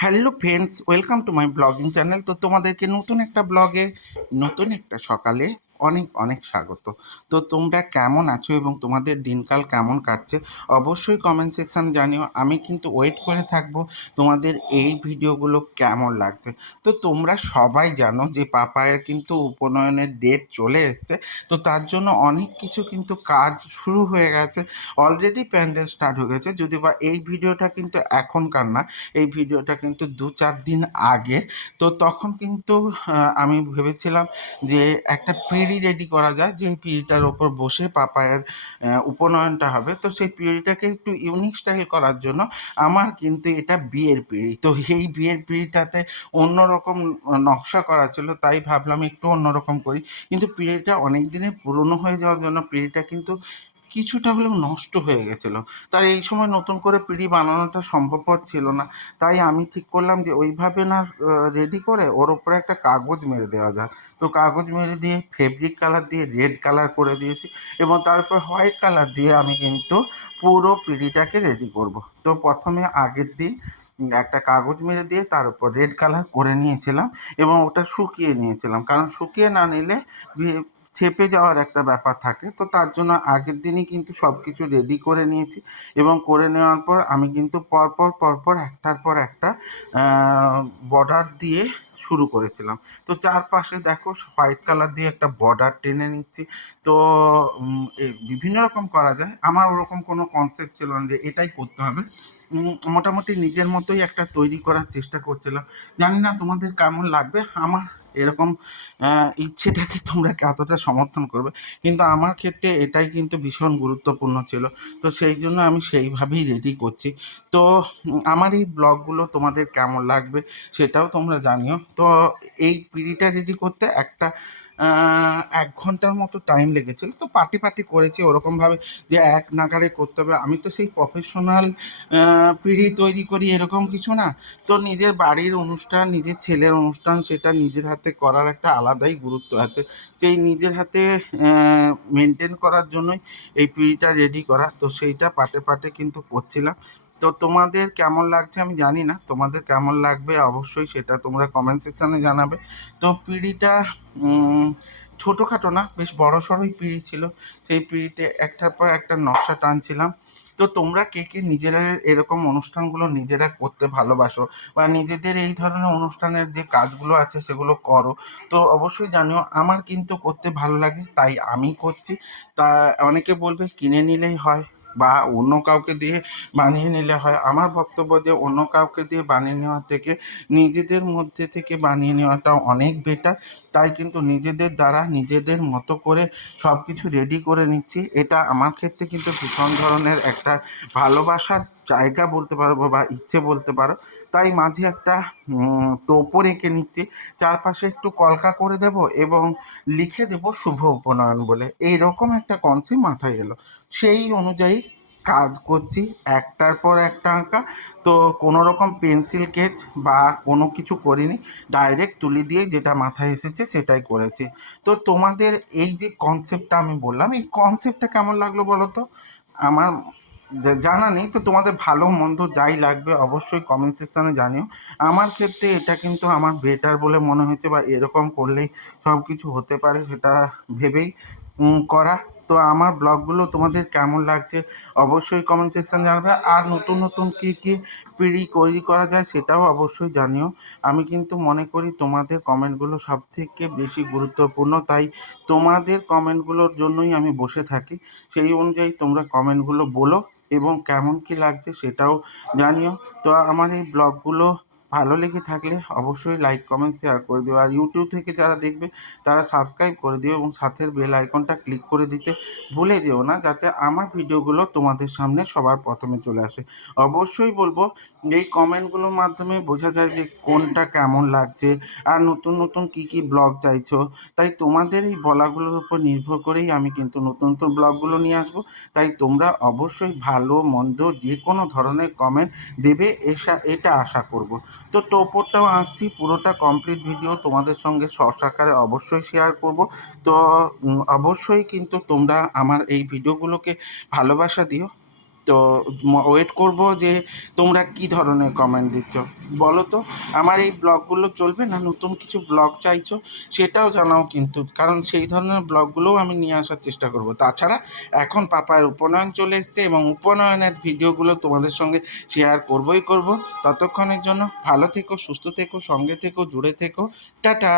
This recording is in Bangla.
Hello friends, welcome to my blogging channel. তো তোমাদেরকে নতুন একটা ব্লগে, নতুন একটা সকালে অনেক অনেক স্বাগত। তো তোমরা কেমন আছো এবং তোমাদের দিনকাল কেমন কাটছে? অবশ্যই কমেন্ট সেকশান জানিও। আমি কিন্তু ওয়েট করে থাকব তোমাদের এই ভিডিওগুলো কেমন লাগছে। তো তোমরা সবাই জানো যে পাপায়ের কিন্তু উপনয়নের ডেট চলে এসছে। তো তার জন্য অনেক কিছু কিন্তু কাজ শুরু হয়ে গেছে। অলরেডি প্যান্ডেল স্টার্ট হয়ে গেছে। যদি বা এই ভিডিওটা কিন্তু এখনকার না, এই ভিডিওটা কিন্তু দু চার দিন আগে। তো তখন কিন্তু আমি ভেবেছিলাম যে একটা পিঁড়ি রেডি করা যায়, যে পিঁড়িটার ওপর বসে পাপায়ের উপনয়নটা হবে। তো সেই পিঁড়িটাকে একটু ইউনিক স্টাইল করার জন্য আমার কিন্তু এটা বিয়ের পিঁড়ি। তো এই বিয়ের পিঁড়িটাতে অন্যরকম নকশা করা ছিল, তাই ভাবলাম একটু অন্যরকম করি। কিন্তু পিঁড়িটা অনেক দিনের পুরনো হয়ে যাওয়ার জন্য পিঁড়িটা কিন্তু কিছুটা হলেও নষ্ট হয়ে গেছিল। তাই এই সময় নতুন করে পিঁড়ি বানানোটা সম্ভবপর ছিল না। তাই আমি ঠিক করলাম যে, ওইভাবে না রেডি করে ওর ওপরে একটা কাগজ মেরে দেওয়া যায় তো কাগজ মেরে দিয়ে ফেব্রিক কালার দিয়ে রেড কালার করে দিয়েছি এবং তারপর হোয়াইট কালার দিয়ে আমি কিন্তু পুরো পিঁড়িটাকে রেডি করব। তো প্রথমে আগের দিন একটা কাগজ মেরে দিয়ে তার উপর রেড কালার করে নিয়েছিলাম এবং ওটা শুকিয়ে নিয়েছিলাম। কারণ শুকিয়ে না নিলে ছেপে যাওয়ার একটা ব্যাপার থাকে। তো তার জন্য আগের দিনই কিন্তু সব কিছু রেডি করে নিয়েছি এবং করে নেওয়ার পর আমি কিন্তু পরপর পরপর একটার পর একটা বর্ডার দিয়ে শুরু করেছিলাম। তো চারপাশে দেখো হোয়াইট কালার দিয়ে একটা বর্ডার টেনে নিচ্ছি। তো বিভিন্ন রকম করা যায়। আমার ওরকম কোনো কনসেপ্ট ছিল না যে এটাই করতে হবে। মোটামুটি নিজের মতোই একটা তৈরি করার চেষ্টা করছিলাম। জানি না তোমাদের কেমন লাগবে। আমার এরকম ইচ্ছেটাকে তোমরা কতটা সমর্থন করবে। কিন্তু আমার ক্ষেত্রে এটাই কিন্তু ভীষণ গুরুত্বপূর্ণ ছিল। তো সেই জন্য আমি সেইভাবেই রেডি করছি। তো আমার এই ব্লগগুলো তোমাদের কেমন লাগবে সেটাও তোমরা জানিও। তো, এই পিড়িটা রেডি করতে একটা এক ঘণ্টার মতো টাইম লেগেছিল। তো পার্টি পার্টি করেছি ওরকমভাবে যে এক নাগাড়ে করতে হবে। আমি তো সেই প্রফেশনাল পিঁড়ি তৈরি করি এরকম কিছু না। তো নিজের বাড়ির অনুষ্ঠান, নিজের ছেলের অনুষ্ঠান, সেটা নিজের হাতে করার একটা আলাদাই গুরুত্ব আছে। সেই নিজের হাতে মেনটেন করার জন্যই এই পিঁড়িটা রেডি করা। তো সেইটা পাটে পাটে কিন্তু করছিলাম। তো তোমাদের কেমন লাগছে আমি জানি না। তোমাদের কেমন লাগবে? অবশ্যই সেটা তোমরা কমেন্ট সেকশানে জানাবে। তো পিঁড়িটা ছোটোখাটো না, বেশ বড় সড়োই পিঁড়ি ছিল। সেই পিঁড়িতে একটার পর একটা নকশা টানছিলাম। তো তোমরা কে কে নিজেরা এরকম অনুষ্ঠানগুলো নিজেরা করতে ভালোবাসো বা নিজেদের এই ধরনের অনুষ্ঠানের যে কাজগুলো আছে সেগুলো করো, তো অবশ্যই জানিও আমার কিন্তু করতে ভালো লাগে, তাই আমি করছি। তা অনেকে বলবে কিনে নিলেই হয়। বা অন্য কাউকে দিয়ে বানিয়ে নিলে হয়। আমার বক্তব্য যে অন্য কাউকে দিয়ে বানিয়ে নেওয়ার থেকে নিজেদের মধ্যে থেকে বানিয়ে নেওয়াটা অনেক বেটার তাই কিন্তু নিজেদের দ্বারা নিজেদের মতো করে সব কিছু রেডি করে নিচ্ছি। এটা আমার ক্ষেত্রে কিন্তু ভীষণ ধরনের একটা ভালোবাসার জায়গা বলতে পারো বা ইচ্ছে বলতে পারো, তাই মাঝে একটা টোপো রেখে নিচ্ছি। চারপাশে একটু কলকা করে দেব এবং লিখে দেব শুভ উপনয়ন বলে। এইরকম একটা কনসেপ্ট মাথায় এলো। সেই অনুযায়ী কাজ করছি। একটার পর একটা আঁকা। তো কোনো রকম পেন্সিল স্কেচ বা কোনো কিছু করিনি। ডাইরেক্ট তুলি দিয়ে যেটা মাথায় এসেছে সেটাই করেছি। তো তোমাদের এই যে কনসেপ্টটা আমি বললাম, এই কনসেপ্টটা কেমন লাগল বলো তো? আমার জানা নেই, তো তোমাদের ভালো মন্দ যাই লাগবে অবশ্যই কমেন্ট সেকশানে জানিও। আমার ক্ষেত্রে এটা কিন্তু আমার বেটার বলে মনে হয়েছে বা এরকম করলেই সব কিছু হতে পারে সেটা ভেবেই করা। তো আমার ব্লগগুলো তোমাদের কেমন লাগছে অবশ্যই কমেন্ট সেকশানে জানাবে। আর নতুন নতুন কী কী পিড়ি তৈরি করা যায় সেটাও অবশ্যই জানিও। আমি কিন্তু মনে করি তোমাদের কমেন্টগুলো সব থেকে বেশি গুরুত্বপূর্ণ। তাই তোমাদের কমেন্টগুলোর জন্যই আমি বসে থাকি। সেই অনুযায়ী তোমরা কমেন্টগুলো বলো এবং কেমন কী লাগছে সেটাও জানিও। তো আমার এই ব্লগগুলো ভালো লেগে থাকলে অবশ্যই লাইক কমেন্ট শেয়ার করে দিও। আর ইউটিউব থেকে যারা দেখবে, তারা সাবস্ক্রাইব করে দিও এবং সাথের বেল আইকনটা ক্লিক করে দিতে ভুলে যেও না, যাতে আমার ভিডিওগুলো তোমাদের সামনে সবার প্রথমে চলে আসে। অবশ্যই বলব, এই কমেন্টগুলোর মাধ্যমে বোঝা যায় যে কোনটা কেমন লাগছে, আর নতুন নতুন কী কী ব্লগ চাইছো। তাই তোমাদের এই বলাগুলোর উপর নির্ভর করেই আমি কিন্তু নতুন নতুন ব্লগগুলো নিয়ে আসব। তাই তোমরা অবশ্যই ভালো, মন্দ যে কোনো ধরনের কমেন্ট দেবে, এসা, এটা আশা করব। তো টোপরটাও আঁকছি, পুরোটা কমপ্লিট ভিডিও তোমাদের সঙ্গে শর্টস আকারে অবশ্যই শেয়ার করব। তো অবশ্যই কিন্তু তোমরা আমার এই ভিডিওগুলোকে ভালোবাসা দিও। তো ওয়েট করব যে তোমরা কি ধরনের কমেন্ট দিচ্ছ। বলো তো, আমার এই ব্লগগুলো চলবে না? নতুন কিছু ব্লগ চাইছো? সেটাও জানাও কিন্তু, কারণ সেই ধরনের ব্লগগুলোও আমি নিয়ে আসার চেষ্টা করব। তাছাড়া এখন পাপার উপনয়ন চলে এসছে এবং উপনয়নের ভিডিওগুলো তোমাদের সঙ্গে শেয়ার করবই করব। ততক্ষণের জন্য ভালো থেকো, সুস্থ থেকো, সঙ্গে থেকো, জুড়ে থেকো। টাটা!